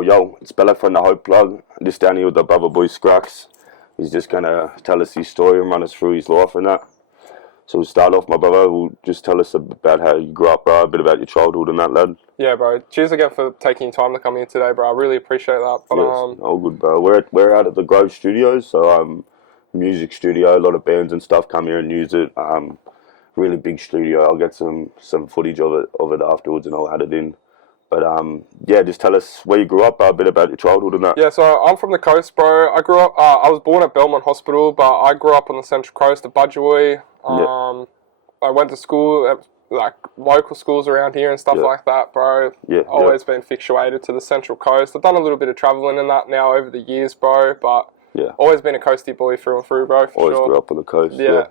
Yo, it's Bella from the Hope Plug. Just down here with the brother boy Scraxx. He's just going to tell us his story and run us through his life and that. So we'll start off, my brother. We'll just tell us about how you grew up, bro, a bit about your childhood and that, lad. Yeah, bro. Cheers again for taking time to come here today, bro. I really appreciate that. But, yes, all good, bro. We're out at the Grove Studios, so music studio. A lot of bands and stuff come here and use it. Really big studio. I'll get some footage of it afterwards, and I'll add it in. But yeah, just tell us where you grew up, a bit about your childhood and that. Yeah, so I'm from the coast, bro. I grew up. I was born at Belmont Hospital, but I grew up on the Central Coast of Budgewoi. I went to school at like local schools around here and stuff like that, bro. Yeah, always been fixated to the Central Coast. I've done a little bit of travelling in that now over the years, bro. But always been a coastie boy through and through, bro. Always grew up on the coast. Yeah.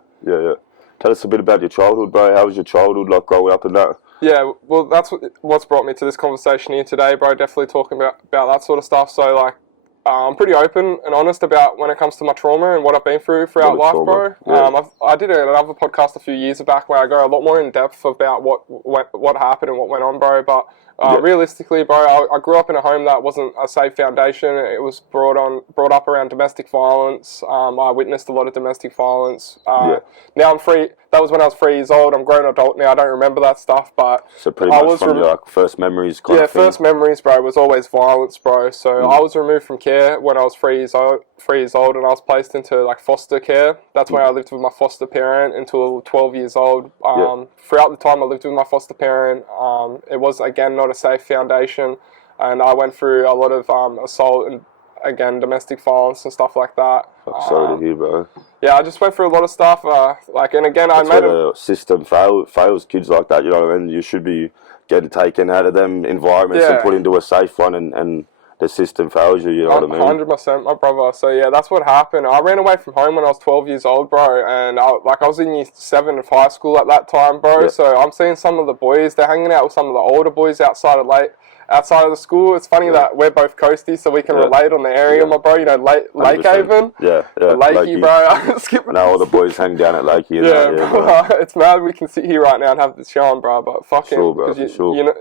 Tell us a bit about your childhood, bro. How was your childhood like growing up in that? Yeah, well, that's what's brought me to this conversation here today, bro. Definitely talking about that sort of stuff. So, like, I'm pretty open and honest about when it comes to my trauma and what I've been through throughout life, bro. Yeah. I did another podcast a few years back where I go a lot more in depth about what happened and what went on, bro. But realistically, bro, I grew up in a home that wasn't a safe foundation. It was brought up around domestic violence. I witnessed a lot of domestic violence. Now I'm free. That was when I was 3 years old. I'm a grown adult now. I don't remember that stuff, but so pretty much from your first memories. First memories, bro, was always violence, bro. So I was removed from care when I was 3 years old, and I was placed into like foster care. That's when I lived with my foster parent until 12 years old. Throughout the time I lived with my foster parent, it was again not a safe foundation, and I went through a lot of assault and again domestic violence and stuff like that. Sorry to hear, bro. Yeah, I just went through a lot of stuff. And again, I made a system fails kids like that. You know what I mean? You should be getting taken out of them environments and put into a safe one, and the system fails you. You know what I mean? 100%, my brother. So yeah, that's what happened. I ran away from home when I was 12 years old, bro, and I was in year 7 of high school at that time, bro. Yeah. So I'm seeing some of the boys. They're hanging out with some of the older boys outside of the school. It's funny that we're both coasties, so we can relate on the area, my bro. You know, Lake Haven. Lakey, bro. Now all the boys hang down at Lakey. It's mad we can sit here right now and have this show on, bro. But fucking, you know,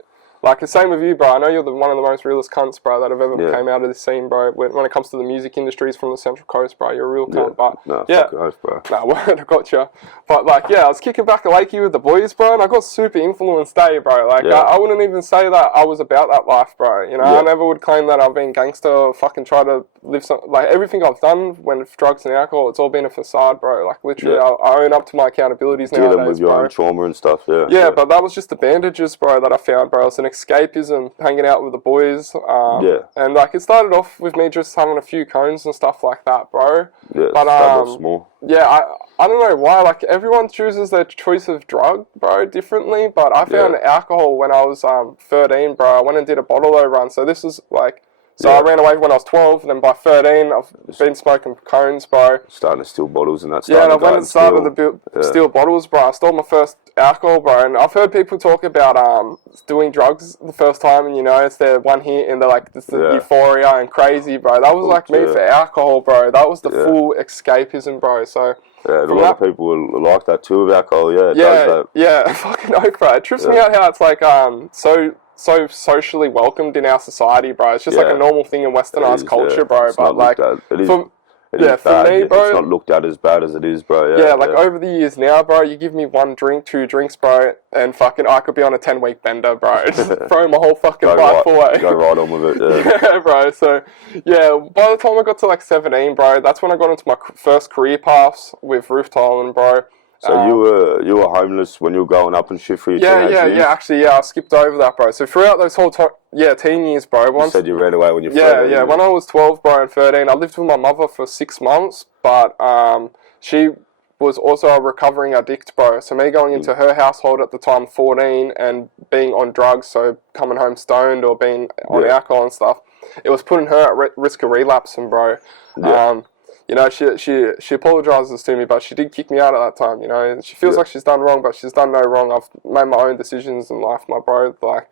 like the same with you, bro. I know you're one of the most realest cunts, bro, that have ever came out of this scene, bro. When it comes to the music industries from the Central Coast, bro, you're a real cunt. But fucking oath, bro. I gotcha. But like, I was kicking back at Lakey with the boys, bro, and I got super influenced, bro. Like, I wouldn't even say that I was about that life, bro. You know, I never would claim that I've been gangster or fucking try to live like everything I've done when drugs and alcohol, it's all been a facade, bro. Like literally, I own up to my accountabilities nowadays, dealing with your own trauma and stuff, but that was just the bandages, bro, that I found, bro. It's an escapism, hanging out with the boys. And like it started off with me just having a few cones and stuff like that, bro. Yeah, but small. Yeah, I don't know why. Like everyone chooses their choice of drug, bro, differently. But I found alcohol when I was 13, bro. I went and did a bottle run. So this is like. So I ran away when I was 12, and then by 13, I've been smoking cones, bro. Starting to steal bottles and that. And I went and started to steal bottles, bro. I stole my first alcohol, bro. And I've heard people talk about doing drugs the first time, and you know, it's their one hit, and they're like, it's the euphoria and crazy, bro. That was like me for alcohol, bro. That was the full escapism, bro. So a lot of people will like that too with alcohol. It does that. Fucking oak, bro. It trips me out how it's like so socially welcomed in our society, bro. It's just like a normal thing in westernized culture, bro. It's but like, for me, bro, it's not looked at as bad as it is, bro. Over the years now, bro, you give me 1 drink, 2 drinks, bro, and fucking I could be on a 10-week bender, bro. Just throw my whole fucking life away. Go right on with it, yeah, bro. So, by the time I got to like 17, bro, that's when I got into my first career paths with roof tiling, bro. So you were homeless when you were growing up and shit for your teenage years? Actually, I skipped over that, bro. So throughout those whole teen years, bro. You said you ran away when you were 13. Yeah. When I was 12, bro, and 13, I lived with my mother for 6 months, but she was also a recovering addict, bro. So me going into her household at the time, 14, and being on drugs, so coming home stoned or being on alcohol and stuff, it was putting her at risk of relapsing, bro. You know, she apologises to me, but she did kick me out at that time, you know. She feels like she's done wrong, but she's done no wrong. I've made my own decisions in life, my bro. Like,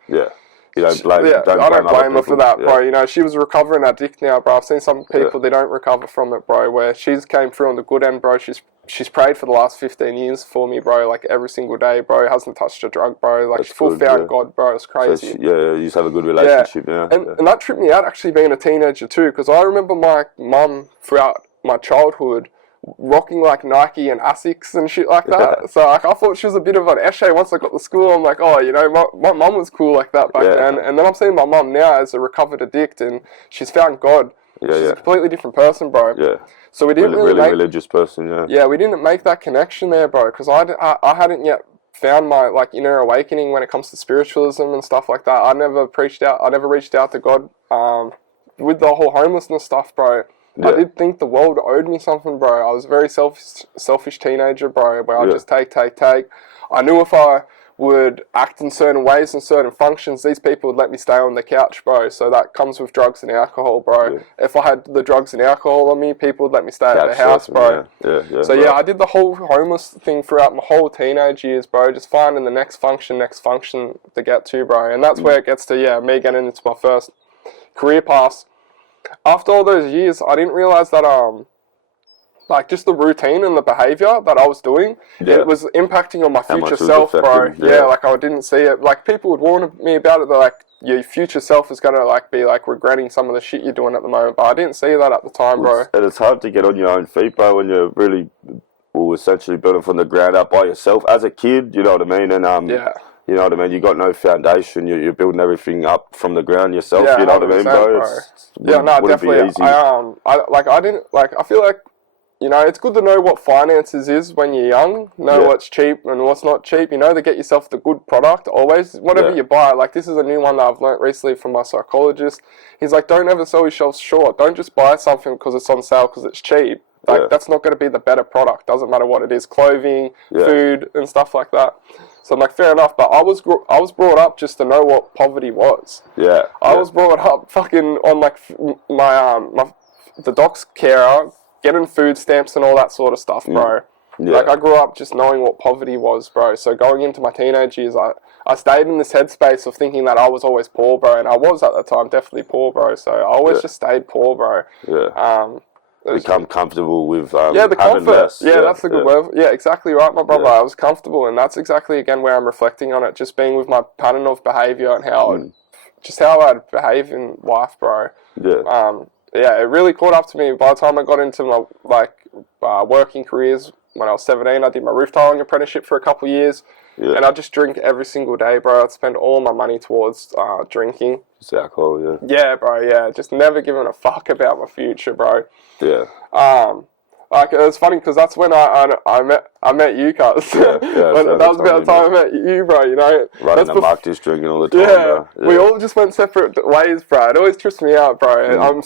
You don't blame. Yeah, I don't blame her for that, yeah. bro. You know, she was recovering addict now, bro. I've seen some people they don't recover from it, bro. Where she's came through on the good end, bro. She's prayed for the last 15 years for me, bro. Like every single day, bro. Hasn't touched a drug, bro. Like That's she's full good, found yeah. God, bro. It's crazy. So you just have a good relationship now. And that tripped me out actually being a teenager too, because I remember my mum throughout my childhood rocking like Nike and Asics and shit like that. So like I thought she was a bit of an esche. Once I got to school, I'm like, oh, you know, my mum was cool like that back then. And then I'm seeing my mum now as a recovered addict, and she's found God. She's a completely different person, bro. Yeah. So we didn't really make, religious person. Yeah. Yeah, we didn't make that connection there, bro, because I hadn't yet found my like inner awakening when it comes to spiritualism and stuff like that. I never reached out to God with the whole homelessness stuff, bro. Yeah. I did think the world owed me something, bro. I was a very selfish teenager, bro, where I just take. I knew if I would act in certain ways and certain functions, these people would let me stay on the couch, bro. So that comes with drugs and alcohol, bro. Yeah. If I had the drugs and alcohol on me, people would let me stay at the house, bro. So yeah, I did the whole homeless thing throughout my whole teenage years, bro. Just finding the next function to get to, bro. And that's where it gets to, me getting into my first career path. After all those years, I didn't realize that like just the routine and the behavior that I was doing, it was impacting on my future self, bro. Like I didn't see it. Like people would warn me about it. They're like, your future self is gonna like be like regretting some of the shit you're doing at the moment. But I didn't see that at the time, bro. And it's hard to get on your own feet, bro, when you're really, essentially building from the ground up by yourself as a kid. You know what I mean? And you know what I mean? You got no foundation. You're building everything up from the ground yourself. You know what I mean, bro? Definitely. I feel like, you know, it's good to know what finances is when you're young. Know what's cheap and what's not cheap. You know, to get yourself the good product. Always, whatever you buy. Like this is a new one that I've learnt recently from my psychologist. He's like, don't ever sell yourself short. Don't just buy something because it's on sale because it's cheap. Like that's not going to be the better product. Doesn't matter what it is, clothing, food, and stuff like that. So I'm like, fair enough, but I was brought up just to know what poverty was. I was brought up fucking on like the doc's carer, getting food stamps and all that sort of stuff, bro. Like I grew up just knowing what poverty was, bro. So going into my teenage years, I stayed in this headspace of thinking that I was always poor, bro, and I was at the time definitely poor, bro. So I always just stayed poor, bro. Become comfortable with the having comfort. less. That's a good word. Yeah, exactly right, my brother. I was comfortable, and that's exactly again where I'm reflecting on it, just being with my pattern of behaviour and how I'd behave in life, bro. It really caught up to me by the time I got into my working careers. When I was 17, I did my roof tiling apprenticeship for a couple of years. And I just drink every single day, bro. I'd spend all my money towards drinking. It's alcohol, Yeah, bro, just never giving a fuck about my future, bro. Like it was funny because that's when I met you, cuz. That was about the time I met you, bro. You know, running the Mark just drinking all the time. Bro. We all just went separate ways, bro. It always trips me out, bro. I'm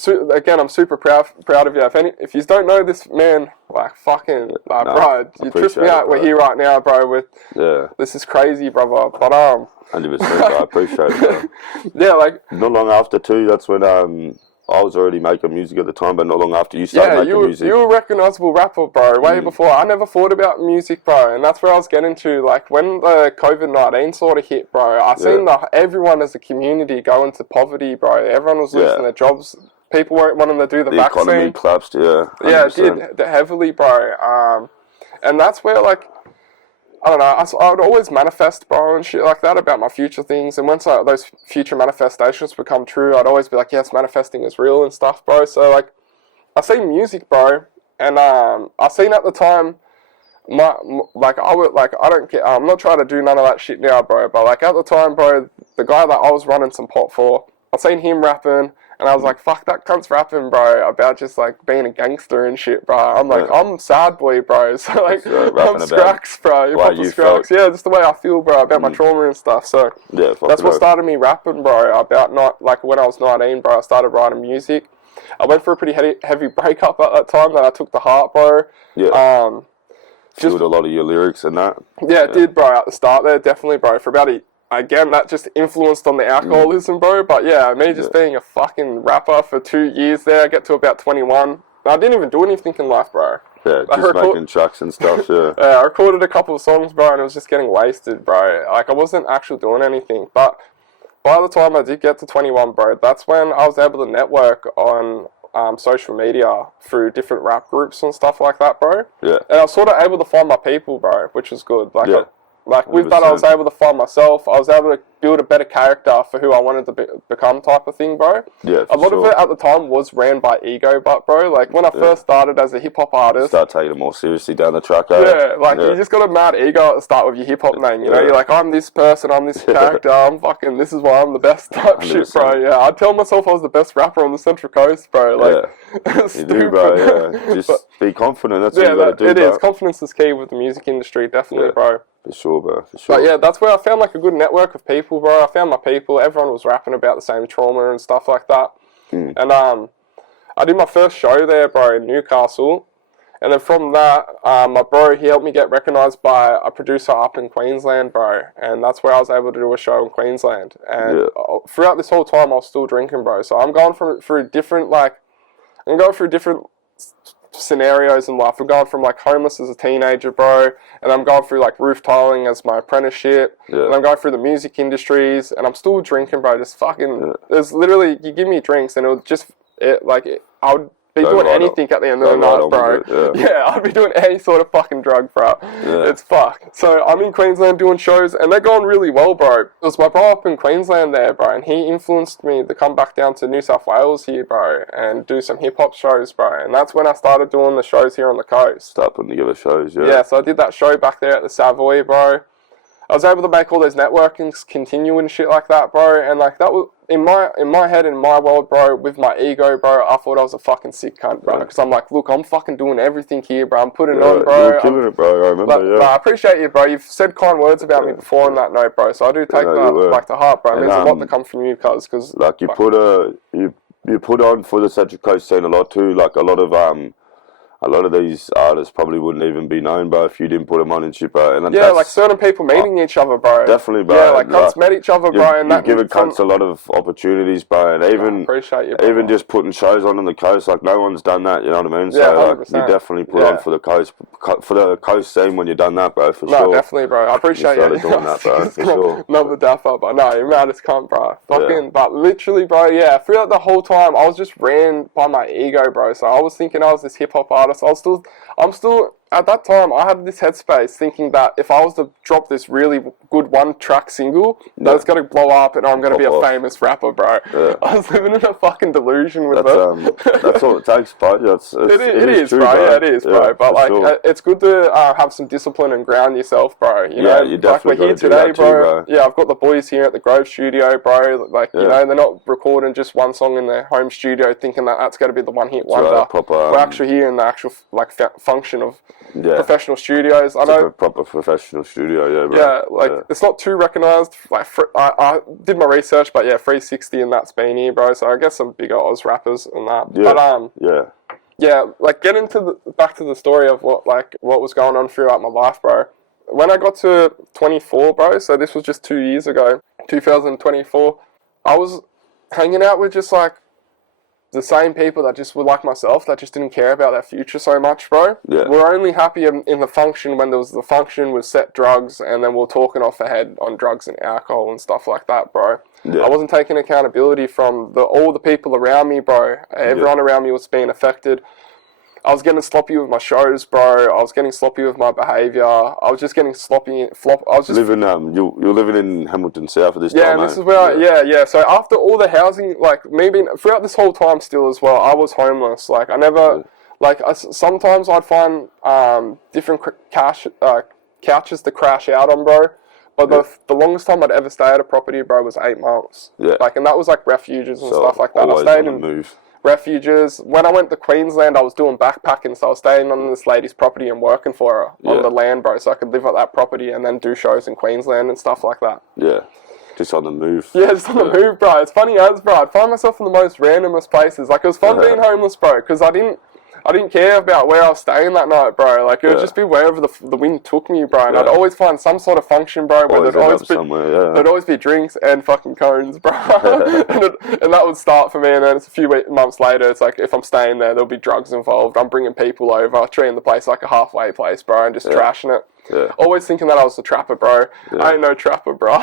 super proud of you. If you don't know this man, like fucking, bro, you trips me out. We're here right now, bro. This is crazy, brother. But 100%. I appreciate it. Bro. Like not long after too. That's when I was already making music at the time, but not long after you started making music. You were a recognisable rapper, bro, way before. I never thought about music, bro, and that's where I was getting to. Like, when the COVID-19 sort of hit, bro, I seen everyone as a community go into poverty, bro. Everyone was losing their jobs. People weren't wanting to do the vaccine. The economy collapsed, 100%. Yeah, it did, heavily, bro. And that's where, like, I don't know, I would always manifest, bro, and shit like that about my future things. And once those future manifestations become true, I'd always be like, yes, manifesting is real and stuff, bro. So, like, I seen music, bro, and I seen at the time, I don't care, I'm not trying to do none of that shit now, bro, but, like, at the time, bro, the guy that I was running some pot for, I seen him rapping, and I was like, fuck, that cunt's rapping, bro, about just, like, being a gangster and shit, bro. I'm like, I'm sad boy, bro. So, like, I'm Scraxx, bro. You Scraxx. Yeah, just the way I feel, bro, about my trauma and stuff. So, that's what started me rapping, bro, about when I was 19, bro, I started writing music. I went through a pretty heavy breakup at that time that I took to heart, bro. Filled a lot of your lyrics and that. Yeah, it did, bro, at the start there, definitely, bro, for about again, that just influenced on the alcoholism, bro. But yeah, me just being a fucking rapper for 2 years there, I get to about 21. I didn't even do anything in life, bro. Yeah, just making tracks and stuff, I recorded a couple of songs, bro, and it was just getting wasted, bro. Like, I wasn't actually doing anything. But by the time I did get to 21, bro, that's when I was able to network on social media through different rap groups and stuff like that, bro. Yeah. And I was sort of able to find my people, bro, which was good. Like, Yeah. With that, I was able to find myself. I was able to build a better character for who I wanted to become, type of thing, bro. Yeah, a lot of it at the time was ran by ego, but bro, like when I first started as a hip hop artist, start taking it more seriously down the track. You just got a mad ego at the start with your hip hop name. You know, you're like, I'm this person, I'm this character, I'm fucking, this is why I'm the best type 100%. Shit, bro. Yeah, I'd tell myself I was the best rapper on the Central Coast, bro. Like, you do, bro. Yeah, just be confident. That's what you got to do. It is. Confidence is key with the music industry, definitely, bro. For sure, bro. For sure. But yeah, that's where I found like a good network of people, bro. I found my people. Everyone was rapping about the same trauma and stuff like that. And I did my first show there, bro, in Newcastle. And then from that, my bro, he helped me get recognised by a producer up in Queensland, bro. And that's where I was able to do a show in Queensland. And throughout this whole time, I was still drinking, bro. So I'm going through different, scenarios in life. I'm going from like homeless as a teenager, bro, and I'm going through like roof tiling as my apprenticeship, and I'm going through the music industries, and I'm still drinking, bro. Just fucking, there's literally, you give me drinks, and I would be doing anything at the end of the night, bro. Yeah, I'd be doing any sort of fucking drug, bro. It's fuck. So I'm in Queensland doing shows, and they're going really well, bro. It was my bro up in Queensland there, bro, and he influenced me to come back down to New South Wales here, bro, and do some hip-hop shows, bro. And that's when I started doing the shows here on the coast. Start putting together shows, Yeah, so I did that show back there at the Savoy, bro. I was able to make all those networkings continue and shit like that, bro. And like that was in my head, in my world, bro. With my ego, bro, I thought I was a fucking sick cunt, bro. Because I'm like, look, I'm fucking doing everything here, bro. I'm putting on, bro. You're killing it, bro. I remember. I appreciate you, bro. You've said kind words about me before on that note, bro. So I do take that like to heart, bro. It means a lot to come from you, cause like you put on for the Central Coast scene a lot too. Like a lot of these artists probably wouldn't even be known, bro, if you didn't put them on and shit, bro. And like certain people meeting each other, bro. Definitely, bro. Yeah, like cunts met each other, bro. And you've given cunts a lot of opportunities, bro. And even, appreciate you, bro. Even just putting shows on the coast, like no one's done that, you know what I mean? Yeah, so like, you definitely put on for the coast scene when you've done that, bro, for sure. No, definitely, bro. I appreciate you. Doing that, bro, for sure. Another dapper, but no, you're mad as cunt, bro. Fucking, but literally, bro, yeah, throughout the whole time, I was just ran by my ego, bro. So I was thinking I was this hip-hop artist. I'm still, at that time, I had this headspace thinking that if I was to drop this really good one-track single, that it's going to blow up and I'm going to be a famous rapper, bro. Yeah. I was living in a fucking delusion with it. That's all it takes, bro. It is, true, bro. Yeah, it is, bro. But, like, it's good to have some discipline and ground yourself, bro. You know, you definitely like, we're here today, bro. Yeah, I've got the boys here at the Grove studio, bro. Like, you know, they're not recording just one song in their home studio thinking that that's going to be the one-hit wonder. We're actually here in the actual, like, function of professional studios. I know a proper professional studio, yeah, bro. Yeah, like it's not too recognised. Like I did my research, but yeah, 360 and that's been here, bro. So I guess some bigger Oz rappers and that. Yeah, but like get into back to the story of what was going on throughout my life, bro. When I got to 24, bro, so this was just 2 years ago, 2024, I was hanging out with just like the same people that just were like myself, that just didn't care about their future so much, bro. Yeah. We're only happy in the function when there was the function with set drugs, and then we're talking off ahead on drugs and alcohol and stuff like that, bro. Yeah. I wasn't taking accountability from all the people around me, bro. Everyone around me was being affected. I was getting sloppy with my shows, bro. I was getting sloppy with my behaviour. I was just getting sloppy. I was just living. You're living in Hamilton South at this time. Yeah, and this is where So after all the housing, like me being throughout this whole time still as well, I was homeless. Like I never, sometimes I'd find different couches to crash out on, bro. But the longest time I'd ever stay at a property, bro, was 8 months. Yeah. Like, and that was like refuges and stuff like that. I stayed in refuges. When I went to Queensland, I was doing backpacking, so I was staying on this lady's property and working for her on the land, bro, so I could live at that property and then do shows in Queensland and stuff like that. Yeah, just on the move. Yeah, just on the move, bro. It's funny as, bro, I'd find myself in the most randomest places. Like, it was fun being homeless, bro, because I didn't care about where I was staying that night, bro. Like, it would just be wherever the wind took me, bro. And I'd always find some sort of function, bro, where there'd always be drinks and fucking cones, bro. and that would start for me. And then it's a few months later, it's like, if I'm staying there, there'll be drugs involved. I'm bringing people over, treating the place like a halfway place, bro, and just trashing it. Always thinking that I was a trapper, bro. I ain't no trapper, bro.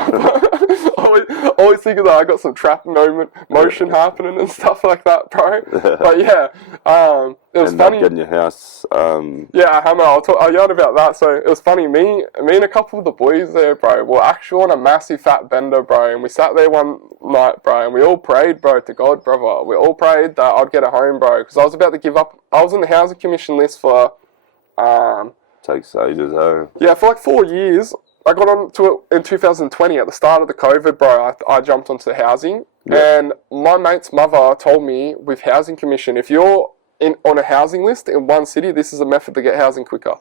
always thinking that I got some trap motion happening and stuff like that, bro. But yeah, it was funny. Getting your house. Yeah, Hammer. I'll yarn about that. So it was funny. Me and a couple of the boys there, bro, were actually on a massive fat bender, bro. And we sat there one night, bro, and we all prayed, bro, to God, brother. We all prayed that I'd get a home, bro, because I was about to give up. I was in the housing commission list for takes ages, huh? Yeah, for like 4 years. I got onto it in 2020 at the start of the COVID, bro. I jumped onto housing, and my mate's mother told me with housing commission, if you're on a housing list in one city, this is a method to get housing quicker.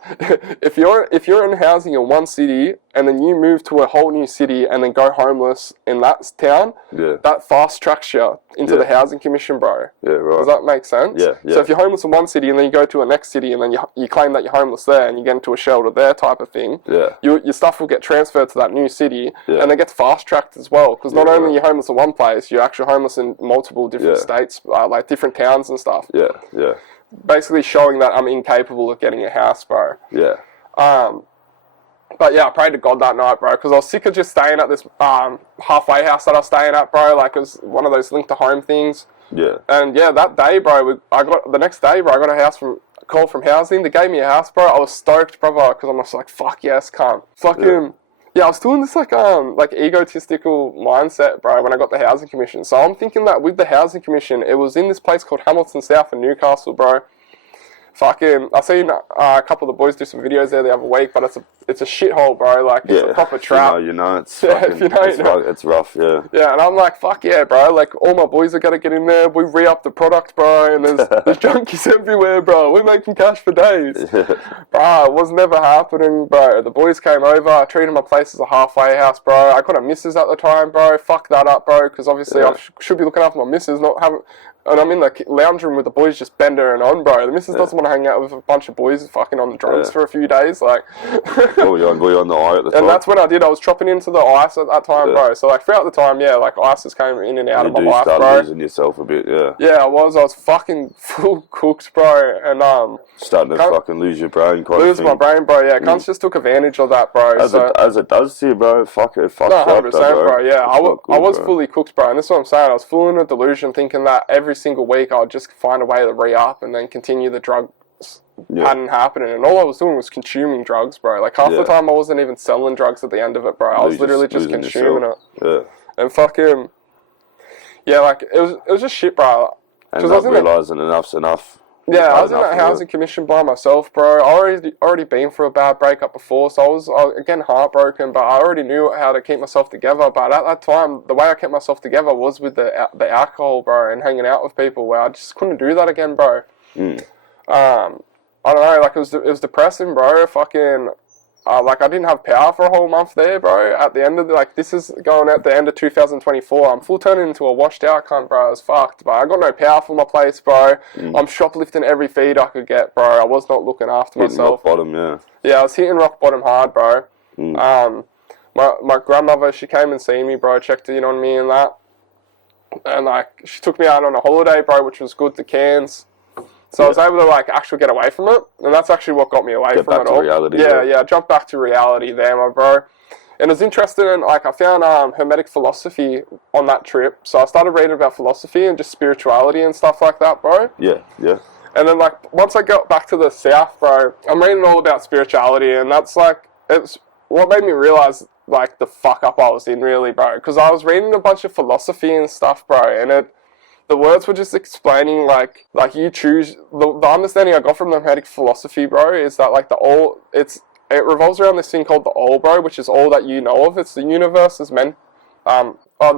if you're in housing in one city and then you move to a whole new city and then go homeless in that town, that fast tracks you into the housing commission, bro. Yeah, right. Does that make sense? Yeah. So if you're homeless in one city and then you go to a next city and then you claim that you're homeless there and you get into a shelter there type of thing, your stuff will get transferred to that new city and it gets fast tracked as well, because not only are you homeless in one place, you're actually homeless in multiple different states, like different towns and stuff. Yeah. Basically showing that I'm incapable of getting a house, bro. Yeah. But yeah, I prayed to God that night, bro, because I was sick of just staying at this halfway house that I was staying at, bro. Like, it was one of those link to home things. Yeah. And yeah, that day, bro, the next day, bro, I got a call from housing. They gave me a house, bro. I was stoked, brother, because I'm just like, fuck yes, cunt. Fucking, I was doing this like egotistical mindset, bro, when I got the housing commission. So I'm thinking that with the housing commission, it was in this place called Hamilton South in Newcastle, bro. Fucking, I seen a couple of the boys do some videos there the other week, but it's a shithole, bro. Like, it's a proper trap. You know, it's fucking, it's rough, yeah. Yeah, and I'm like, fuck yeah, bro. Like, all my boys are gonna get in there. We re-up the product, bro, and there's junkies everywhere, bro. We're making cash for days. Bro, it was never happening, bro. The boys came over. I treated my place as a halfway house, bro. I got a missus at the time, bro. Fuck that up, bro, because obviously I should be looking after my missus, not having... And I'm in the lounge room with the boys just bendering on, bro. The missus doesn't want to hang out with a bunch of boys fucking on the drugs for a few days, like. Were you on the eye at the time? And that's when I was chopping into the ice at that time, bro. So like throughout the time, like ISIS came in and out of my life, bro. You started losing yourself a bit, Yeah, I was fucking full cooked, bro, and starting to fucking lose your brain, lose my brain, bro. Yeah, cunts just took advantage of that, bro. As it does to you, bro. Fuck it, fuck. 100%, bro. Yeah, I was fully cooked, bro, and this is what I'm saying. I was full in a delusion, thinking that every single week I'd just find a way to re-up and then continue the drug pattern happening, and all I was doing was consuming drugs, bro. Like half the time I wasn't even selling drugs at the end of it, bro. I was literally just consuming it. Yeah. And fucking like it was just shit, bro. And not realising enough's enough. Yeah, I was in that housing commission by myself, bro. I already been through a bad breakup before, so I was again heartbroken, but I already knew how to keep myself together. But at that time, the way I kept myself together was with the alcohol, bro, and hanging out with people, where I just couldn't do that again, bro. I don't know, like it was depressing, bro. Fucking, like I didn't have power for a whole month there, bro. At the end of this is going at the end of 2024. I'm full turning into a washed out cunt, bro. I was fucked, but I got no power for my place, bro. I'm shoplifting every feed I could get, bro. I was not looking after myself. Rock bottom, yeah. Yeah, I was hitting rock bottom hard, bro. My grandmother, she came and seen me, bro. Checked in on me and that, and like she took me out on a holiday, bro, which was good to Cairns. So I was able to like actually get away from it, and that's actually what got me away from it all. Reality, yeah, jump back to reality there, my bro. And it was interesting, and like I found Hermetic philosophy on that trip. So I started reading about philosophy and just spirituality and stuff like that, bro. Yeah. And then like once I got back to the south, bro, I'm reading all about spirituality, and that's like it's what made me realize like the fuck up I was in, really, bro. Because I was reading a bunch of philosophy and stuff, bro, and the words were just explaining, like you choose, the understanding I got from the Hermetic philosophy, bro, is that, like, it revolves around this thing called the all, bro, which is all that you know of. It's the universe is the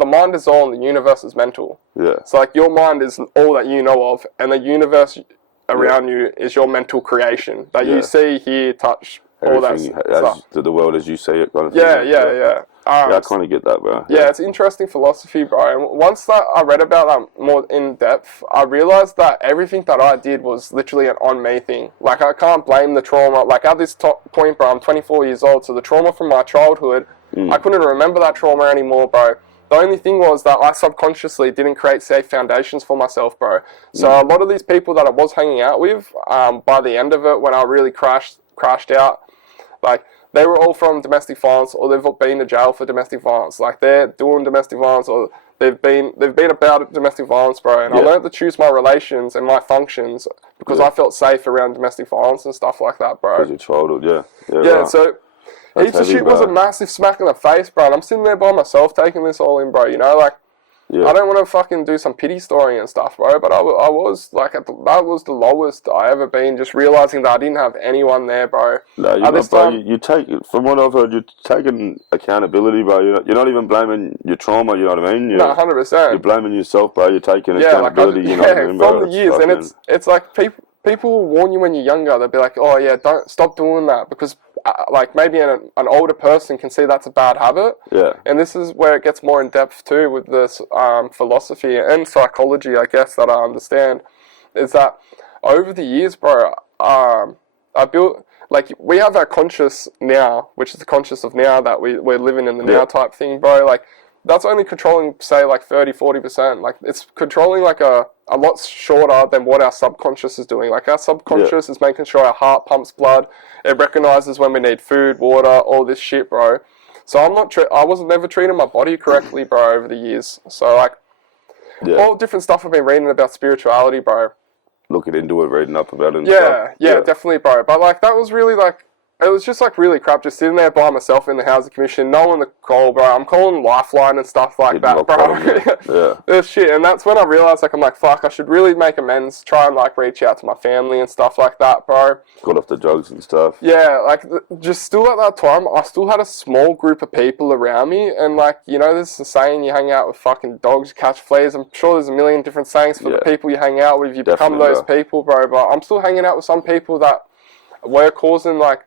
mind is all and the universe is mental. Yeah. So, like, your mind is all that you know of, and the universe around you is your mental creation that you see, hear, touch, all that stuff. The world as you see it, kind of thing. Yeah. I kind of get that, bro. Yeah, it's interesting philosophy, bro. And once that I read about that more in depth, I realized that everything that I did was literally an on-me thing. Like, I can't blame the trauma. Like, at this point, bro, I'm 24 years old, so the trauma from my childhood, I couldn't remember that trauma anymore, bro. The only thing was that I subconsciously didn't create safe foundations for myself, bro. So a lot of these people that I was hanging out with, by the end of it, when I really crashed out, like, they were all from domestic violence, or they've been to jail for domestic violence. Like, they're doing domestic violence, or they've been about domestic violence, bro. And I learned to choose my relations and my functions because I felt safe around domestic violence and stuff like that, bro. Because your childhood, yeah. Yeah, Right. so That's heaps of heavy, shit was a bro. massive smack in the face, bro. And I'm sitting there by myself taking this all in, bro. You know, like, Yeah. I don't want to fucking do some pity story and stuff, bro, but I was, like, that was the lowest I ever been, just realising that I didn't have anyone there, bro. No, you're not, bro. You take, from what I've heard, you're taking accountability, bro. You're not even blaming your trauma, you know what I mean? No, 100%. You're blaming yourself, bro. You're taking accountability, you know what I mean, bro? From the years, and it's like people will warn you when you're younger. They'll be like, oh yeah, don't stop doing that, because like maybe an older person can see that's a bad habit. Yeah. And this is where it gets more in depth too with this philosophy and psychology, I guess, that I understand, is that over the years, bro, I built, like, we have our conscious now, which is the conscious of now, that we're living in the now type thing, bro. Like, that's only controlling, say, like 30-40%. Like, it's controlling like a lot shorter than what our subconscious is doing. Like, our subconscious is making sure our heart pumps blood. It recognizes when we need food, water, all this shit, bro. So I wasn't never treating my body correctly, bro, over the years. So, like, all different stuff I've been reading about spirituality, bro. Looking into it, reading up about it and stuff. Yeah, Definitely, bro. But, like, that was really, like, it was just, like, really crap, just sitting there by myself in the housing commission, no one to call, bro. I'm calling Lifeline and stuff like that, bro. Yeah. Shit, and that's when I realised, like, I'm like, fuck, I should really make amends, try and, like, reach out to my family and stuff like that, bro. Got off the drugs and stuff. Yeah, like, just still at that time, I still had a small group of people around me, and, like, you know, there's a saying, you hang out with fucking dogs, catch fleas. I'm sure there's a million different sayings for the people you hang out with. You become those people, bro, but I'm still hanging out with some people that were causing, like,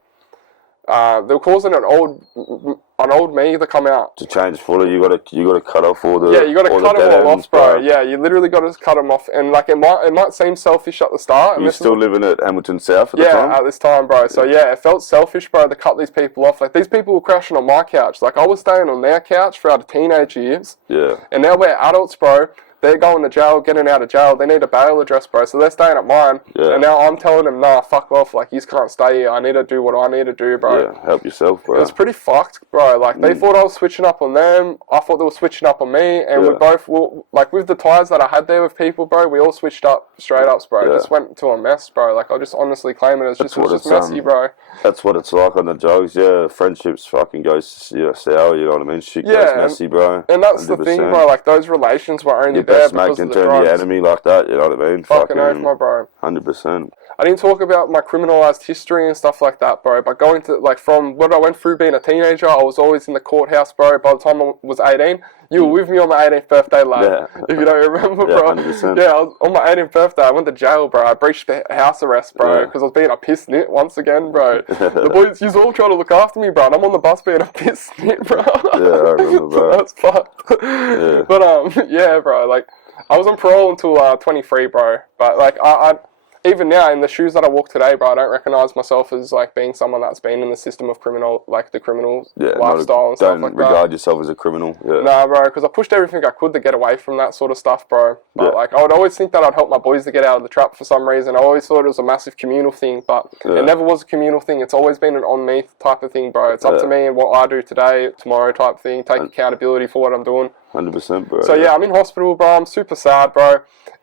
they were causing an old me to come out. To change fully, you gotta cut off all the you gotta cut them all off, bro. Yeah, you literally gotta cut them off, and like it might seem selfish at the start. And you're still living at Hamilton South at the time? Yeah, at this time, bro. So yeah, it felt selfish, bro, to cut these people off. Like, these people were crashing on my couch. Like, I was staying on their couch throughout the teenage years. Yeah. And now we're adults, bro. They're going to jail, getting out of jail. They need a bail address, bro. So they're staying at mine. Yeah. And now I'm telling them, nah, fuck off. Like, you can't stay here. I need to do what I need to do, bro. Yeah, help yourself, bro. It was pretty fucked, bro. Like, they thought I was switching up on them. I thought they were switching up on me. And we both, like, with the ties that I had there with people, bro, we all switched up straight up, bro. It just went to a mess, bro. Like, I'll just honestly claim it. It was just messy, bro. That's what it's like on the drugs, yeah. Friendships fucking goes sour, you know what I mean? Shit goes messy, bro. And that's 100%. The thing, bro. Like, those relations were only there because of the drugs. The enemy like that, you know what I mean? Fucking oath, my bro. 100%. I didn't talk about my criminalised history and stuff like that, bro. But going to, like, from what I went through being a teenager, I was always in the courthouse, bro. By the time I was 18, you were with me on my 18th birthday, lad. Yeah. If you don't remember, bro. 100%. Yeah, on my 18th birthday, I went to jail, bro. I breached the house arrest, bro, because I was being a piss nit once again, bro. The boys, you're all trying to look after me, bro. And I'm on the bus being a piss nit, bro. Yeah, I remember, bro. That's fucked. Yeah. But, yeah, bro, like, I was on parole until 23, bro. But, like, I even now, in the shoes that I walk today, bro, I don't recognise myself as, like, being someone that's been in the system of criminal, like, the criminal lifestyle and stuff like that. Don't regard yourself as a criminal. Yeah. Nah, bro, because I pushed everything I could to get away from that sort of stuff, bro. But, like, I would always think that I'd help my boys to get out of the trap for some reason. I always thought it was a massive communal thing, but it never was a communal thing. It's always been an on-me type of thing, bro. It's up to me and what I do today, tomorrow type thing. Take accountability for what I'm doing. 100%, bro. So, yeah, I'm in hospital, bro. I'm super sad, bro.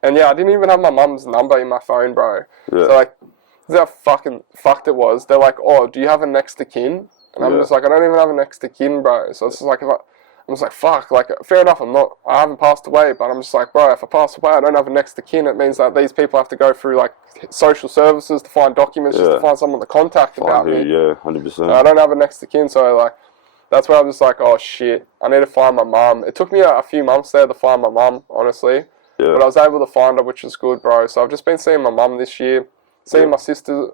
And, yeah, I didn't even have my mum's number in my phone, bro. Yeah. So, like, this is how fucking fucked it was. They're like, oh, do you have a next to kin? And I'm just like, I don't even have a next to kin, bro. So, it's just like, I'm just like, fuck. Like, fair enough, I haven't passed away. But I'm just like, bro, if I pass away, I don't have a next to kin. It means that these people have to go through, like, social services to find documents, just to find someone to contact about me. Yeah, 100%. I don't have a next to kin, so, like, that's where I'm just like, oh, shit, I need to find my mum. It took me a few months there to find my mum, honestly. Yeah. But I was able to find her, which is good, bro. So I've just been seeing my mum this year, seeing my sister,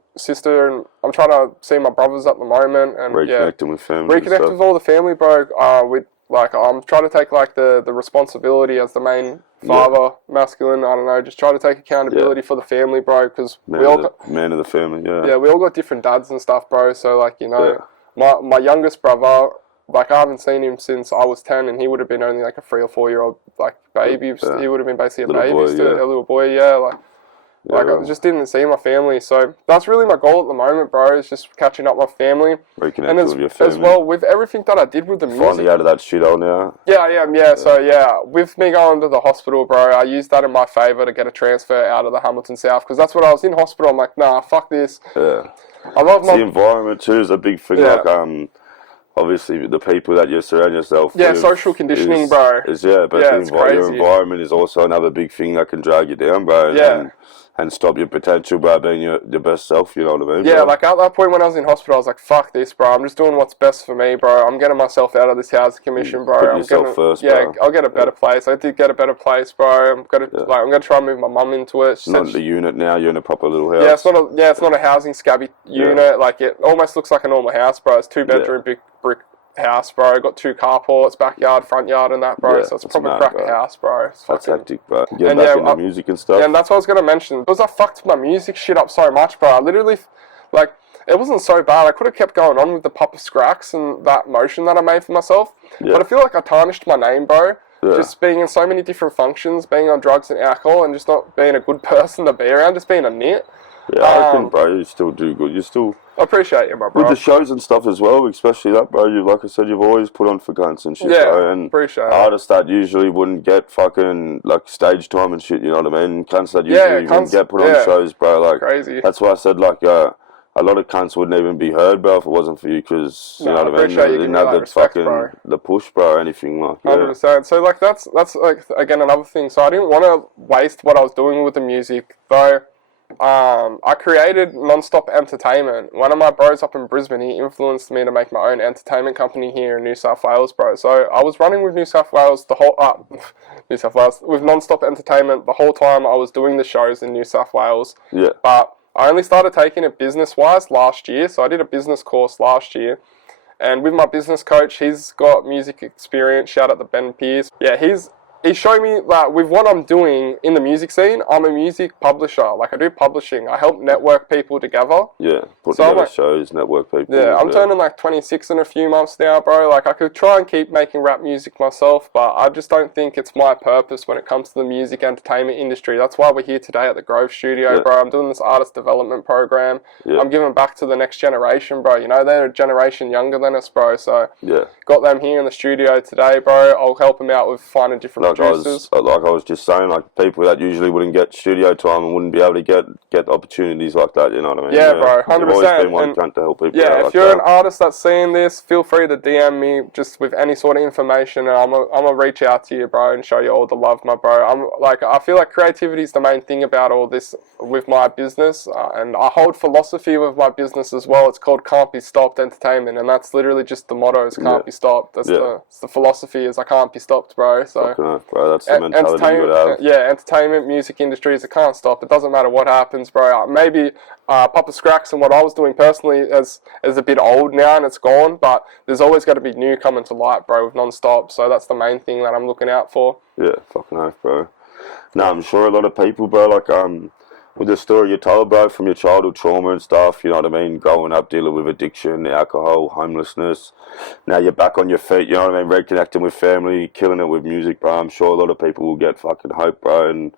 and I'm trying to see my brothers at the moment. And reconnecting with family. Reconnect with all the family, bro. I'm trying to take, like, the responsibility as the main father, masculine, I don't know, just try to take accountability for the family, bro, because we all got... Man of the family, Yeah, we all got different dads and stuff, bro, so, like, you know, my youngest brother... Like, I haven't seen him since I was 10, and he would have been only, like, a 3 or 4 year old, like, baby. He would have been basically a baby, a little boy, like. Like, I just didn't see my family. So that's really my goal at the moment, bro, is just catching up with my family. Reconnecting with your family. As well, with everything that I did with the music. Finally out of that shithole now. Yeah, I am, yeah. So, yeah, with me going to the hospital, bro, I used that in my favour to get a transfer out of the Hamilton South. Because that's what I was in hospital. I'm like, nah, fuck this. Yeah. I love the environment, too, is a big thing. Yeah. Like, obviously, the people that you surround yourself with. Yeah, social conditioning, bro. But your environment is also another big thing that can drag you down, bro. Yeah. And stop your potential, bro, being your best self, you know what I mean? Yeah, bro? like at that point when I was in hospital, I was like, fuck this, bro. I'm just doing what's best for me, bro. I'm getting myself out of this housing commission, bro. Putting yourself first, bro. I'll get a better place. I did get a better place, bro. I'm gonna try and move my mum into it. It's not the unit now, you're in a proper little house. Yeah, it's not a housing scabby unit. Like, it almost looks like a normal house, bro. It's 2-bedroom, big brick house, bro. Got 2 carports, backyard, front yard, and that, bro. So it's a proper crack house, bro. That's hectic, bro. Getting back into music and stuff. Yeah, and that's what I was gonna mention. Because I fucked my music shit up so much, bro. I literally, like, it wasn't so bad. I could have kept going on with the pop of Scraxx and that motion that I made for myself. Yeah. But I feel like I tarnished my name, bro. Yeah. Just being in so many different functions, being on drugs and alcohol, and just not being a good person to be around, just being a nit. Yeah, I reckon, bro, you still do good. You still... I appreciate you, my bro. With the shows and stuff as well, especially that, bro. Like I said, you've always put on for cunts and shit, bro. And appreciate artists that usually wouldn't get fucking, like, stage time and shit, you know what I mean? Cunts that usually wouldn't get put on shows, bro. Like, crazy. That's why I said, like, a lot of cunts wouldn't even be heard, bro, if it wasn't for you, because, you know what I mean? They didn't have the fucking, the push, bro, or anything, like, 100%. So, like, that's, like, again, another thing. So I didn't want to waste what I was doing with the music, though. I created Non-Stop Entertainment. One of my bros up in Brisbane, he influenced me to make my own entertainment company here in New South Wales, bro. So I was running with New South Wales with Non-Stop Entertainment the whole time I was doing the shows in New South Wales. Yeah. But I only started taking it business-wise last year. So I did a business course last year. And with my business coach, he's got music experience. Shout out to Ben Pierce. Yeah, he's showed me that with what I'm doing in the music scene, I'm a music publisher. Like, I do publishing. I help network people together. Yeah, put together shows, network people. Yeah, I'm turning like 26 in a few months now, bro. Like, I could try and keep making rap music myself, but I just don't think it's my purpose when it comes to the music entertainment industry. That's why we're here today at the Grove Studio, bro. I'm doing this artist development program. I'm giving back to the next generation, bro. You know, they're a generation younger than us, bro. So, got them here in the studio today, bro. I'll help them out with finding different like I was just saying, like, people that usually wouldn't get studio time and wouldn't be able to get opportunities like that, you know what I mean? Yeah, bro, 100%. You've always been one cunt to help people out. Yeah, if you're an artist that's seeing this, feel free to DM me just with any sort of information, and I'm gonna reach out to you, bro, and show you all the love, my bro. I feel like creativity is the main thing about all this with my business, and I hold philosophy with my business as well. It's called Can't Be Stopped Entertainment, and that's literally just the motto, is can't be stopped. That's the philosophy, is I can't be stopped, bro. So, bro, that's the mentality you gotta have. Yeah, entertainment, music industries, it can't stop. It doesn't matter what happens, bro. Maybe Papa Scraxx and what I was doing personally is a bit old now and it's gone, but there's always got to be new coming to light, bro, with Non-Stop. So that's the main thing that I'm looking out for. Yeah, fucking oath, bro. No, I'm sure a lot of people, bro, like, with the story you told, bro, from your childhood trauma and stuff, you know what I mean, growing up, dealing with addiction, alcohol, homelessness, now you're back on your feet, you know what I mean, reconnecting with family, killing it with music, bro. I'm sure a lot of people will get fucking hope, bro, and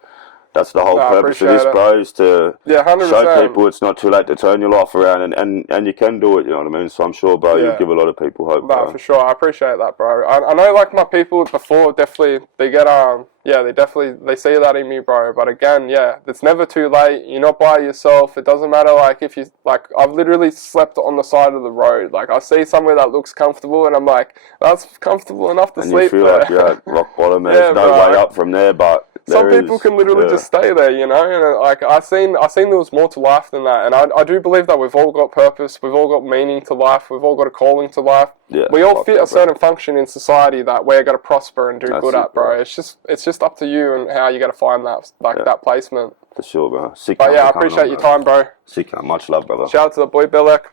that's the whole purpose of this, bro, is to show people it's not too late to turn your life around, and you can do it, you know what I mean? So I'm sure, bro, you'll give a lot of people hope, bro. No, for sure. I appreciate that, bro. I know, like, my people before, definitely, they get, they see that in me, bro. But again, it's never too late. You're not by yourself. It doesn't matter, like, if you, like, I've literally slept on the side of the road. Like, I see somewhere that looks comfortable, and I'm like, that's comfortable enough to sleep there. And you feel like you're at rock bottom. There's no way up from there, but some people can literally just stay there, you know. And like, I seen there was more to life than that, and I do believe that we've all got purpose, we've all got meaning to life, we've all got a calling to life. Yeah, we all fit a certain function in society that we're going to prosper and do good at, bro. It's just up to you and how you got to find that, like, that placement. For sure, bro. But yeah, I appreciate your time, bro. Sick, much love, brother. Shout out to the boy Belek.